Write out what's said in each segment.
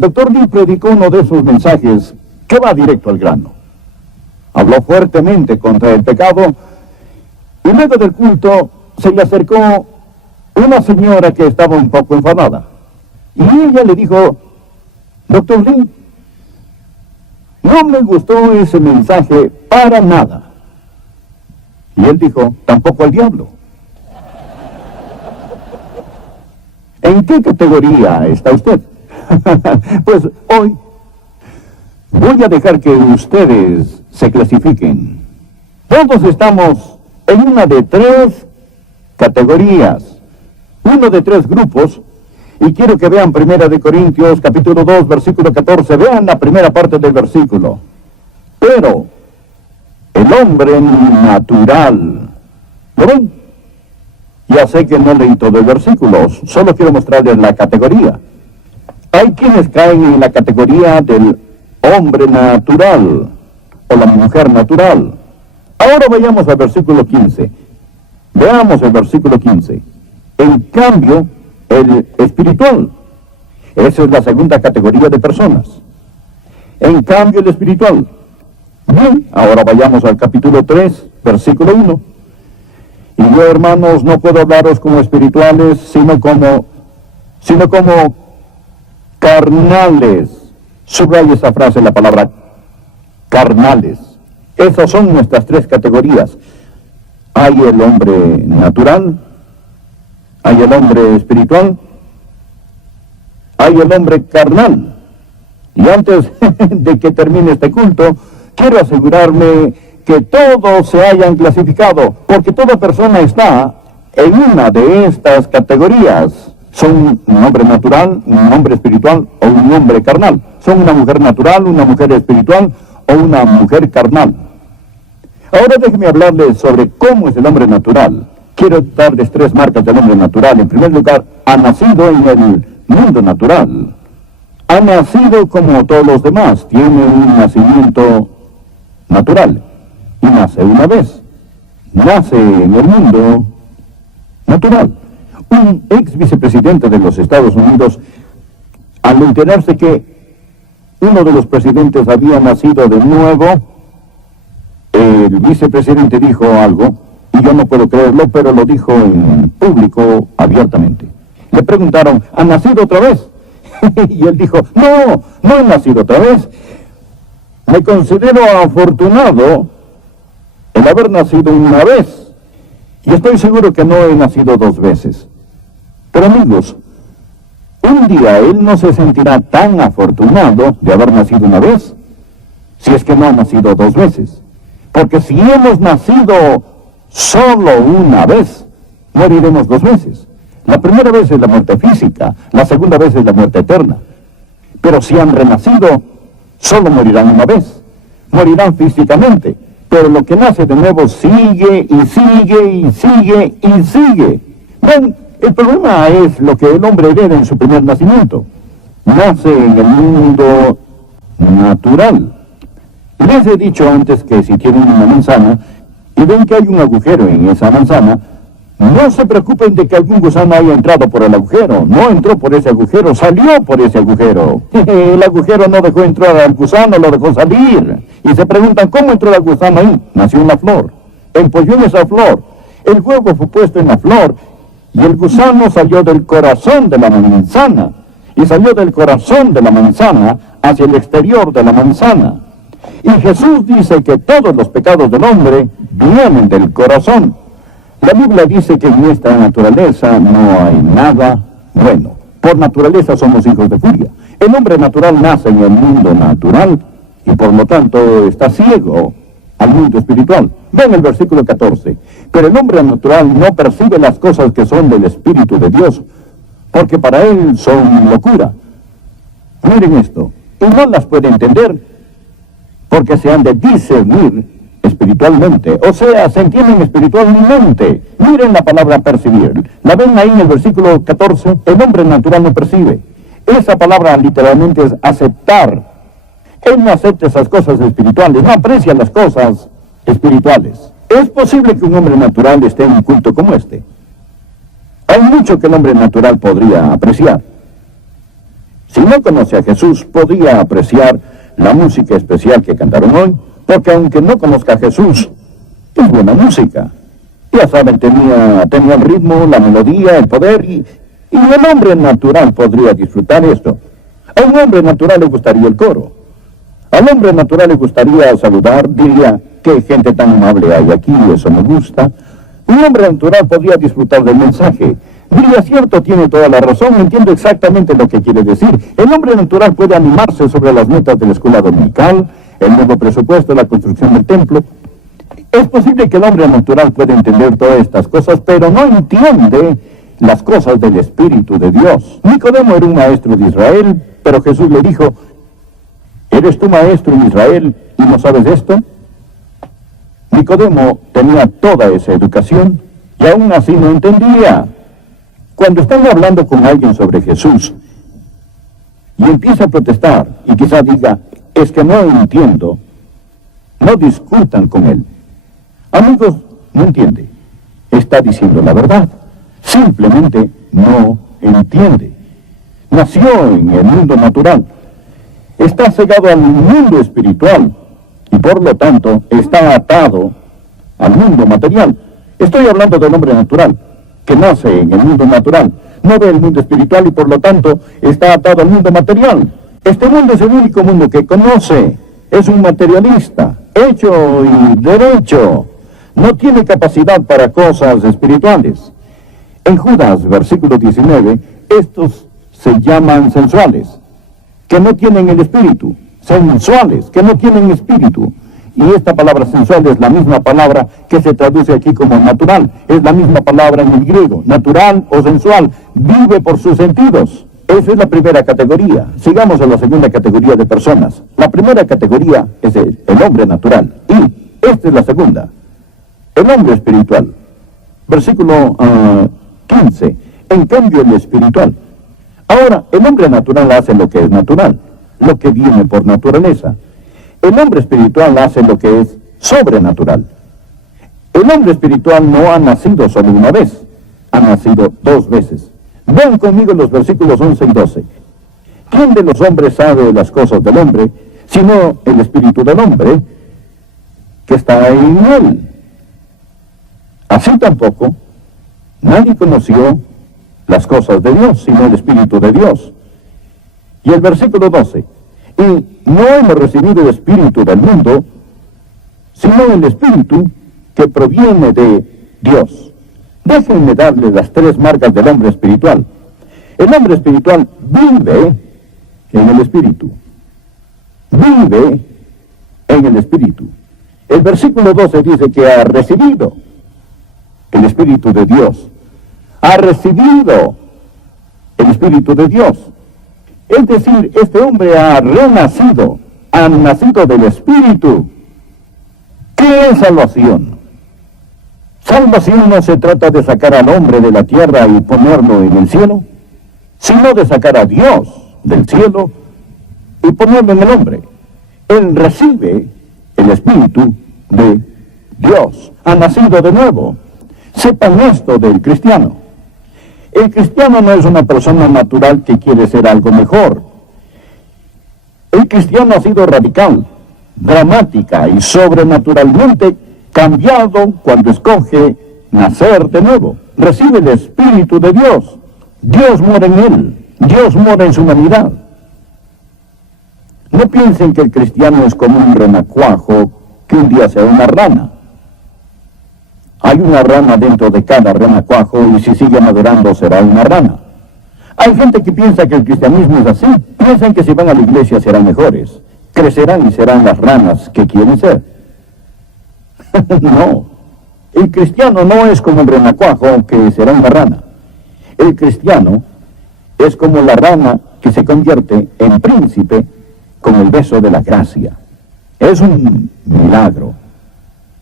El doctor Lee predicó uno de esos mensajes que va directo al grano. Habló fuertemente contra el pecado y luego del culto se le acercó una señora que estaba un poco enfadada. Y ella le dijo: doctor Lee, no me gustó ese mensaje para nada. Y él dijo: tampoco al diablo. ¿En qué categoría está usted? Pues hoy voy a dejar que ustedes se clasifiquen. Todos estamos en una de 3 categorías, uno de 3 grupos, y quiero que vean 1 Corintios capítulo 2, versículo 14, vean la primera parte del versículo. Pero el hombre natural, ¿lo ven? Ya sé que no leí todo el versículo, solo quiero mostrarles la categoría. Hay quienes caen en la categoría del hombre natural o la mujer natural. Ahora vayamos al versículo 15. Veamos el versículo 15. En cambio, el espiritual. Esa es la segunda categoría de personas. En cambio, el espiritual. Bien, ahora vayamos al capítulo 3, versículo 1. Y yo, hermanos, no puedo hablaros como espirituales, sino como carnales. Subraya esa frase, la palabra carnales. Esas son nuestras 3 categorías. Hay el hombre natural, hay el hombre espiritual, hay el hombre carnal. Y antes de que termine este culto, quiero asegurarme que todos se hayan clasificado, porque toda persona está en una de estas categorías. Son un hombre natural, un hombre espiritual o un hombre carnal. Son una mujer natural, una mujer espiritual o una mujer carnal. Ahora déjenme hablarles sobre cómo es el hombre natural. Quiero darles 3 marcas del hombre natural. En primer lugar, ha nacido en el mundo natural. Ha nacido como todos los demás. Tiene un nacimiento natural. Y nace una vez. Nace en el mundo natural. Un ex vicepresidente de los Estados Unidos, al enterarse que uno de los presidentes había nacido de nuevo, el vicepresidente dijo algo, y yo no puedo creerlo, pero lo dijo en público abiertamente. Le preguntaron: ¿ha nacido otra vez? Y él dijo: no he nacido otra vez. Me considero afortunado el haber nacido una vez, y estoy seguro que no he nacido 2 veces. Pero amigos, un día él no se sentirá tan afortunado de haber nacido una vez, si es que no ha nacido 2 veces. Porque si hemos nacido solo una vez, moriremos 2 veces. La primera vez es la muerte física, la segunda vez es la muerte eterna. Pero si han renacido, solo morirán una vez. Morirán físicamente, pero lo que nace de nuevo sigue y sigue y sigue y sigue. Ven, el problema es lo que el hombre hereda en su primer nacimiento. Nace en el mundo natural. Les he dicho antes que si tienen una manzana y ven que hay un agujero en esa manzana, no se preocupen de que algún gusano haya entrado por el agujero. No entró por ese agujero, salió por ese agujero. El agujero no dejó entrar al gusano, lo dejó salir. Y se preguntan: ¿cómo entró el gusano ahí? Nació una flor, empolló en esa flor, el huevo fue puesto en la flor, y el gusano salió del corazón de la manzana, y salió del corazón de la manzana hacia el exterior de la manzana. Y Jesús dice que todos los pecados del hombre vienen del corazón. La Biblia dice que en nuestra naturaleza no hay nada bueno. Por naturaleza somos hijos de furia. El hombre natural nace en el mundo natural y por lo tanto está ciego al mundo espiritual. Ven el versículo 14. Pero el hombre natural no percibe las cosas que son del Espíritu de Dios, porque para él son locura. Miren esto. Y no las puede entender, porque se han de discernir espiritualmente, o sea, se entienden espiritualmente. Miren la palabra percibir. ¿La ven ahí en el versículo 14? El hombre natural no percibe. Esa palabra literalmente es aceptar. Él no acepta esas cosas espirituales, no aprecia las cosas espirituales. Es posible que un hombre natural esté en un culto como este. Hay mucho que el hombre natural podría apreciar. Si no conoce a Jesús, podría apreciar la música especial que cantaron hoy, porque aunque no conozca a Jesús, es buena música. Ya saben, tenía el ritmo, la melodía, el poder, y el hombre natural podría disfrutar esto. A un hombre natural le gustaría el coro. Al hombre natural le gustaría saludar, diría, qué gente tan amable hay aquí, eso me gusta. Un hombre natural podría disfrutar del mensaje. Diría, cierto, tiene toda la razón, entiendo exactamente lo que quiere decir. El hombre natural puede animarse sobre las metas de la escuela dominical, el nuevo presupuesto, la construcción del templo. Es posible que el hombre natural pueda entender todas estas cosas, pero no entiende las cosas del Espíritu de Dios. Nicodemo era un maestro de Israel, pero Jesús le dijo, ¿eres tú maestro en Israel y no sabes esto? Nicodemo tenía toda esa educación y aún así no entendía. Cuando están hablando con alguien sobre Jesús y empieza a protestar y quizá diga, es que no entiendo, no discutan con él. Amigos, no entiende. Está diciendo la verdad. Simplemente no entiende. Nació en el mundo natural. Está cegado al mundo espiritual y por lo tanto está atado al mundo material. Estoy hablando del hombre natural, que nace en el mundo natural. No ve el mundo espiritual y por lo tanto está atado al mundo material. Este mundo es el único mundo que conoce. Es un materialista, hecho y derecho. No tiene capacidad para cosas espirituales. En Judas, versículo 19, estos se llaman sensuales, que no tienen el espíritu. Sensuales, que no tienen espíritu. Y esta palabra sensual es la misma palabra que se traduce aquí como natural. Es la misma palabra en el griego, natural o sensual. Vive por sus sentidos. Esa es la primera categoría. Sigamos a la segunda categoría de personas. La primera categoría es el hombre natural. Y esta es la segunda. El hombre espiritual. Versículo 15. En cambio, el espiritual. Ahora, el hombre natural hace lo que es natural, lo que viene por naturaleza. El hombre espiritual hace lo que es sobrenatural. El hombre espiritual no ha nacido solo una vez, ha nacido dos veces. Vean conmigo los versículos 11 y 12. ¿Quién de los hombres sabe las cosas del hombre, sino el espíritu del hombre que está en él? Así tampoco, nadie conoció las cosas de Dios, sino el Espíritu de Dios. Y el versículo 12, y no hemos recibido el Espíritu del mundo, sino el Espíritu que proviene de Dios. Déjenme darle las tres marcas del hombre espiritual. El hombre espiritual vive en el Espíritu. Vive en el Espíritu. El versículo 12 dice que ha recibido el Espíritu de Dios. Ha recibido el Espíritu de Dios. Es decir, este hombre ha renacido, ha nacido del Espíritu. ¿Qué es salvación? Salvación no se trata de sacar al hombre de la tierra y ponerlo en el cielo, sino de sacar a Dios del cielo y ponerlo en el hombre. Él recibe el Espíritu de Dios. Ha nacido de nuevo. Sepan esto del cristiano. El cristiano no es una persona natural que quiere ser algo mejor. El cristiano ha sido radical, dramática y sobrenaturalmente cambiado cuando escoge nacer de nuevo. Recibe el Espíritu de Dios. Dios mora en él. Dios mora en su humanidad. No piensen que el cristiano es como un renacuajo que un día sea una rana. Hay una rana dentro de cada renacuajo y si sigue madurando será una rana. Hay gente que piensa que el cristianismo es así. Piensan que si van a la iglesia serán mejores. Crecerán y serán las ranas que quieren ser. No. El cristiano no es como el renacuajo que será una rana. El cristiano es como la rana que se convierte en príncipe con el beso de la gracia. Es un milagro.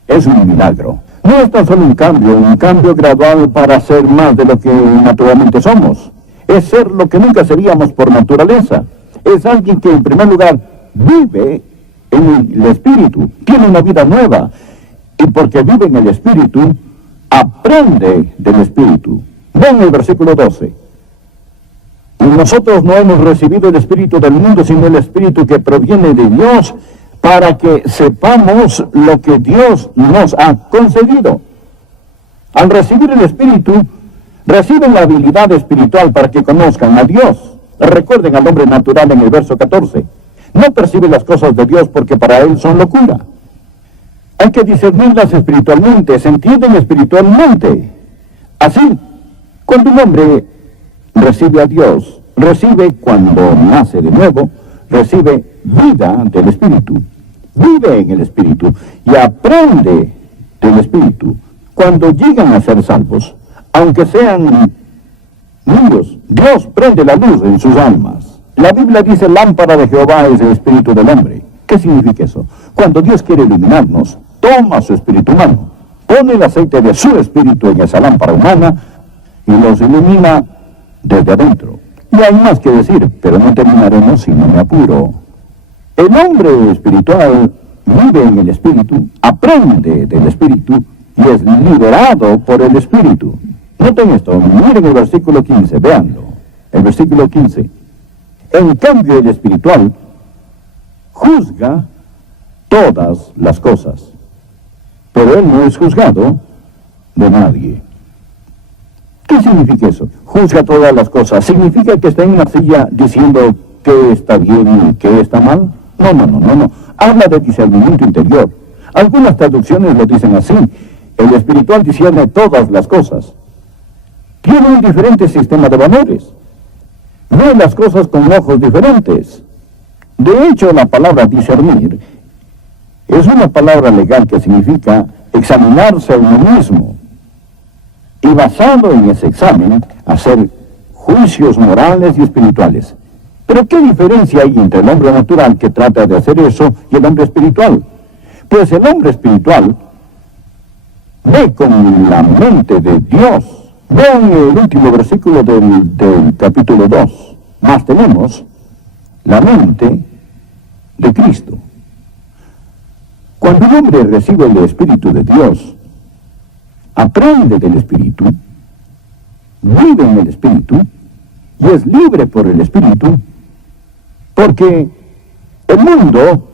Es un milagro. No es tan solo un cambio gradual para ser más de lo que naturalmente somos. Es ser lo que nunca seríamos por naturaleza. Es alguien que en primer lugar vive en el Espíritu, tiene una vida nueva. Y porque vive en el Espíritu, aprende del Espíritu. Ven el versículo 12. Y nosotros no hemos recibido el espíritu del mundo, sino el espíritu que proviene de Dios, para que sepamos lo que Dios nos ha concedido. Al recibir el espíritu, reciben la habilidad espiritual para que conozcan a Dios. Recuerden al hombre natural en el verso 14. No percibe las cosas de Dios porque para él son locura. Hay que discernirlas espiritualmente, se entienden espiritualmente. Así, cuando un hombre recibe a Dios, recibe cuando nace de nuevo, recibe vida del Espíritu, vive en el Espíritu y aprende del Espíritu. Cuando llegan a ser salvos, aunque sean niños, Dios prende la luz en sus almas. La Biblia dice, lámpara de Jehová es el espíritu del hombre. ¿Qué significa eso? Cuando Dios quiere iluminarnos, toma su espíritu humano, pone el aceite de su espíritu en esa lámpara humana y los ilumina desde adentro. Y hay más que decir, pero no terminaremos si no me apuro. El hombre espiritual vive en el espíritu, aprende del espíritu y es liberado por el espíritu. Noten esto, miren el versículo 15, véanlo. El versículo 15. En cambio, el espiritual juzga todas las cosas, pero él no es juzgado de nadie. ¿Qué significa eso? Juzga todas las cosas. ¿Significa que está en una silla diciendo qué está bien y qué está mal? No. Habla de discernimiento interior. Algunas traducciones lo dicen así. El espiritual discierne todas las cosas. Tiene un diferente sistema de valores. Ve las cosas con ojos diferentes. De hecho, la palabra discernir es una palabra legal que significa examinarse a uno mismo. Y basado en ese examen, hacer juicios morales y espirituales. Pero ¿qué diferencia hay entre el hombre natural que trata de hacer eso y el hombre espiritual? Pues el hombre espiritual ve con la mente de Dios. Vean el último versículo del capítulo 2. Más tenemos la mente de Cristo. Cuando un hombre recibe el Espíritu de Dios, aprende del Espíritu, vive en el Espíritu y es libre por el Espíritu, porque el mundo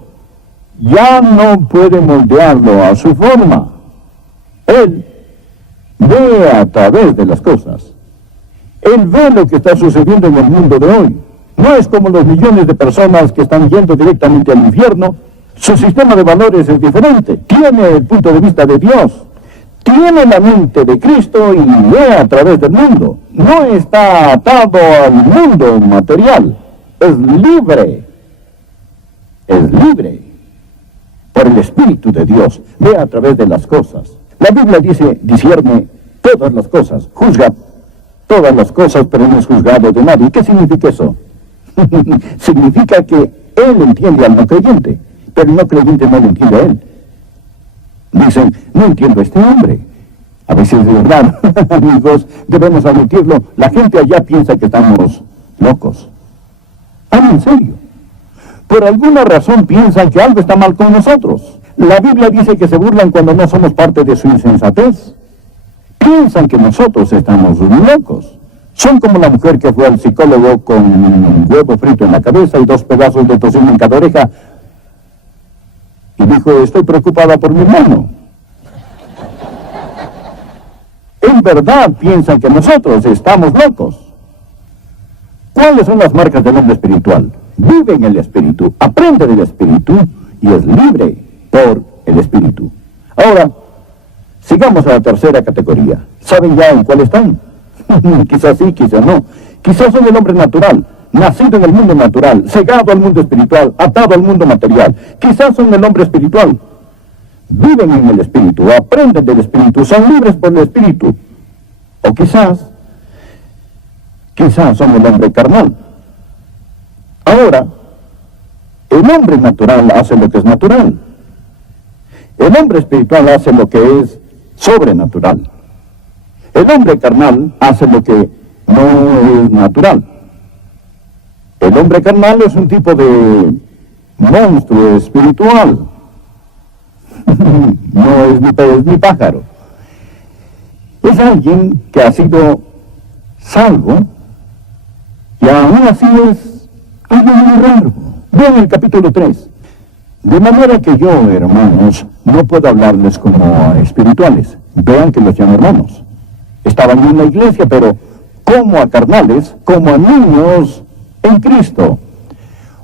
ya no puede moldearlo a su forma. Él ve a través de las cosas. Él ve lo que está sucediendo en el mundo de hoy. No es como los millones de personas que están yendo directamente al infierno. Su sistema de valores es diferente. Tiene el punto de vista de Dios. Tiene la mente de Cristo y ve a través del mundo. No está atado al mundo material. Es libre. Es libre. Por el Espíritu de Dios. Ve a través de las cosas. La Biblia dice, discierne todas las cosas. Juzga todas las cosas, pero no es juzgado de nadie. ¿Qué significa eso? Significa que él entiende al no creyente, pero el no creyente no lo entiende a él. Dicen, no entiendo a este hombre. A veces de verdad, amigos, debemos admitirlo, la gente allá piensa que estamos locos. En serio. Por alguna razón piensan que algo está mal con nosotros. La Biblia dice que se burlan cuando no somos parte de su insensatez. Piensan que nosotros estamos locos. Son como la mujer que fue al psicólogo con un huevo frito en la cabeza y 2 pedazos de tocino en cada oreja. Y dijo, estoy preocupada por mi hermano. En verdad piensan que nosotros estamos locos. ¿Cuáles son las marcas del hombre espiritual? Vive en el Espíritu, aprende del Espíritu y es libre por el Espíritu. Ahora, sigamos a la tercera categoría. ¿Saben ya en cuál están? Quizás sí, quizás no. Quizás son el hombre natural, nacido en el mundo natural, cegado al mundo espiritual, atado al mundo material. Quizás son el hombre espiritual. Viven en el Espíritu, aprenden del Espíritu, son libres por el Espíritu. O quizás son el hombre carnal. Ahora, el hombre natural hace lo que es natural. El hombre espiritual hace lo que es sobrenatural. El hombre carnal hace lo que no es natural. El hombre carnal es un tipo de monstruo espiritual. No es ni pez ni pájaro. Es alguien que ha sido salvo Y aún así es algo muy raro. Vean el capítulo 3. De manera que yo, hermanos, no puedo hablarles como a espirituales. Vean que los llamo hermanos. Estaban en la iglesia, pero como a carnales, como a niños en Cristo.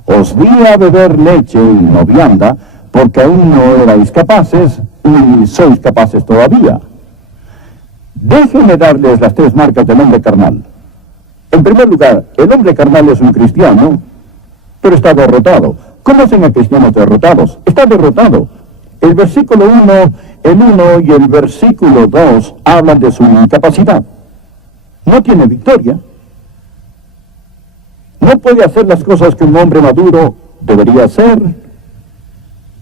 Os di a beber leche y no vianda, porque aún no erais capaces, y sois capaces todavía. Déjenme darles las 3 marcas del hombre carnal. En primer lugar, el hombre carnal es un cristiano, pero está derrotado. ¿Conocen a cristianos derrotados? Está derrotado. El versículo 1 y el versículo 2 hablan de su incapacidad. No tiene victoria. No puede hacer las cosas que un hombre maduro debería hacer.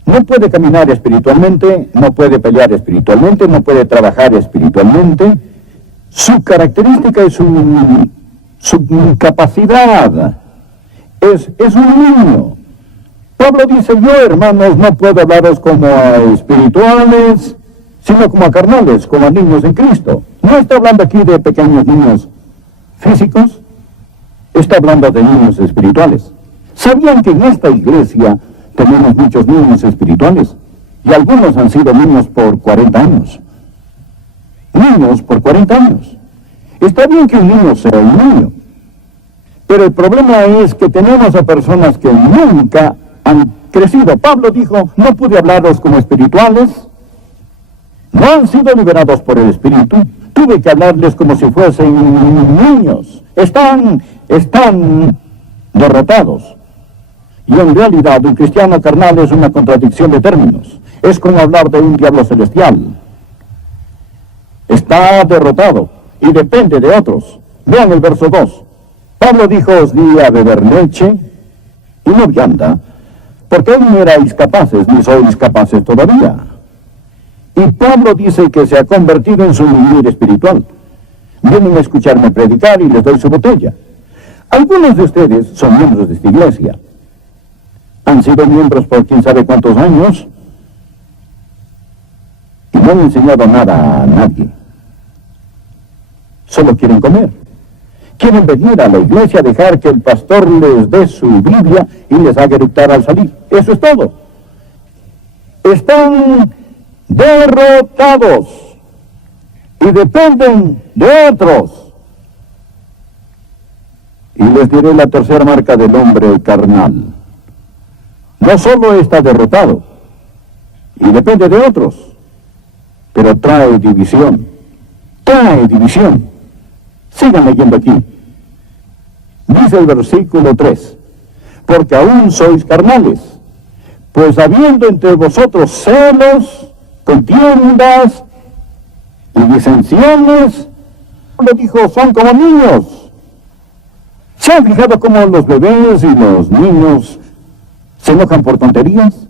No puede caminar espiritualmente, no puede pelear espiritualmente, no puede trabajar espiritualmente. Su característica es su incapacidad. Es un niño. Pablo dice, yo, hermanos, no puedo hablaros como a espirituales, sino como a carnales, como a niños en Cristo. No está hablando aquí de pequeños niños físicos, está hablando de niños espirituales. ¿Sabían que en esta iglesia tenemos muchos niños espirituales? Y algunos han sido niños por 40 años. Niños por 40 años. Está bien que un niño sea un niño, pero el problema es que tenemos a personas que nunca han crecido. Pablo dijo, no pude hablaros como espirituales, no han sido liberados por el Espíritu, tuve que hablarles como si fuesen niños. Están derrotados. Y en realidad un cristiano carnal es una contradicción de términos. Es como hablar de un diablo celestial. Está derrotado y depende de otros. Vean el verso 2. Pablo dijo, os di a beber leche y no vianda, porque aún no erais capaces, ni sois capaces todavía. Y Pablo dice que se ha convertido en su líder espiritual. Vienen a escucharme predicar y les doy su botella. Algunos de ustedes son miembros de esta iglesia. Han sido miembros por quién sabe cuántos años y no han enseñado nada a nadie. Solo quieren comer. Quieren venir a la iglesia, dejar que el pastor les dé su Biblia y les haga eructar al salir. Eso es todo. Están derrotados y dependen de otros. Y les diré la tercera marca del hombre carnal. No solo está derrotado y depende de otros, pero trae división. Trae división. Sigan leyendo aquí. Dice el versículo 3, porque aún sois carnales, pues habiendo entre vosotros celos, contiendas y disensiones, lo dijo, son como niños. ¿Se han fijado cómo los bebés y los niños se enojan por tonterías?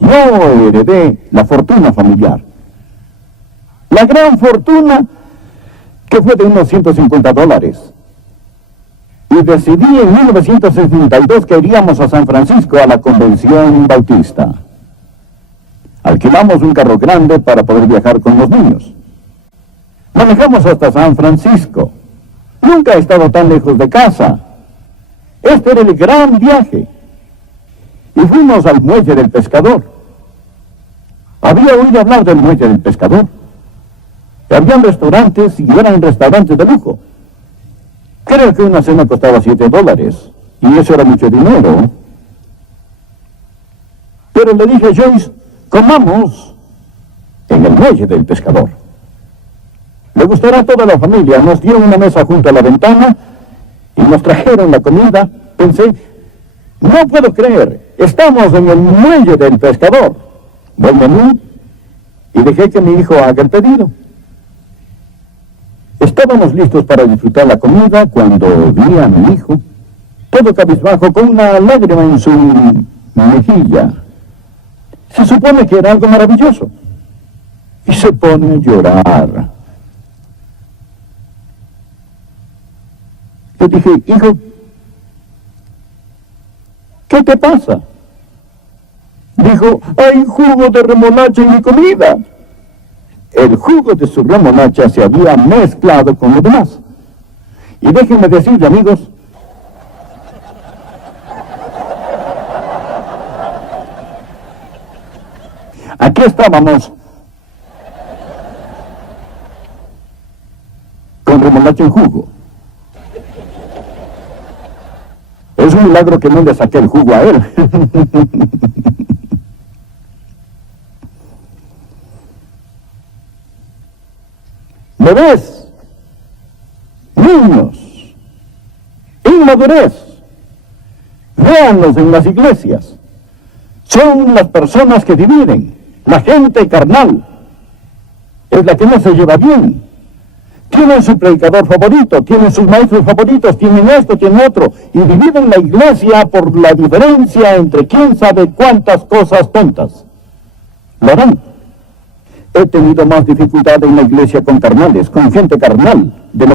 Yo heredé la fortuna familiar. La gran fortuna que fue de unos $150. Y decidí en 1962 que iríamos a San Francisco a la convención bautista. Alquilamos un carro grande para poder viajar con los niños. Manejamos hasta San Francisco. Nunca he estado tan lejos de casa. Este era el gran viaje. Y fuimos al muelle del pescador. Había oído hablar del muelle del pescador. Habían restaurantes y eran restaurantes de lujo. Creo que una cena costaba $7 y eso era mucho dinero. Pero le dije a Joyce, comamos en el muelle del pescador. Le gustará a toda la familia. Nos dieron una mesa junto a la ventana y nos trajeron la comida. Pensé, no puedo creer, estamos en el muelle del pescador. Buen menú. Y dejé que mi hijo haga el pedido. Estábamos listos para disfrutar la comida cuando vi a mi hijo, todo cabizbajo, con una lágrima en su mejilla. Se supone que era algo maravilloso. Y se pone a llorar. Le dije, hijo, ¿qué te pasa? Dijo, hay jugo de remolacha en mi comida. El jugo de su remolacha se había mezclado con lo demás. Y déjenme decirle, amigos, aquí estábamos con remolacha en jugo. Es un milagro que no le saqué el jugo a él. Bebés, niños, inmadurez, véanlos en las iglesias. Son las personas que dividen. La gente carnal es la que no se lleva bien. Tienen su predicador favorito, tienen sus maestros favoritos, tienen esto, tienen otro, y dividen la iglesia por la diferencia entre quién sabe cuántas cosas tontas. Lo harán. He tenido más dificultad en la iglesia con carnales, con gente carnal, de lo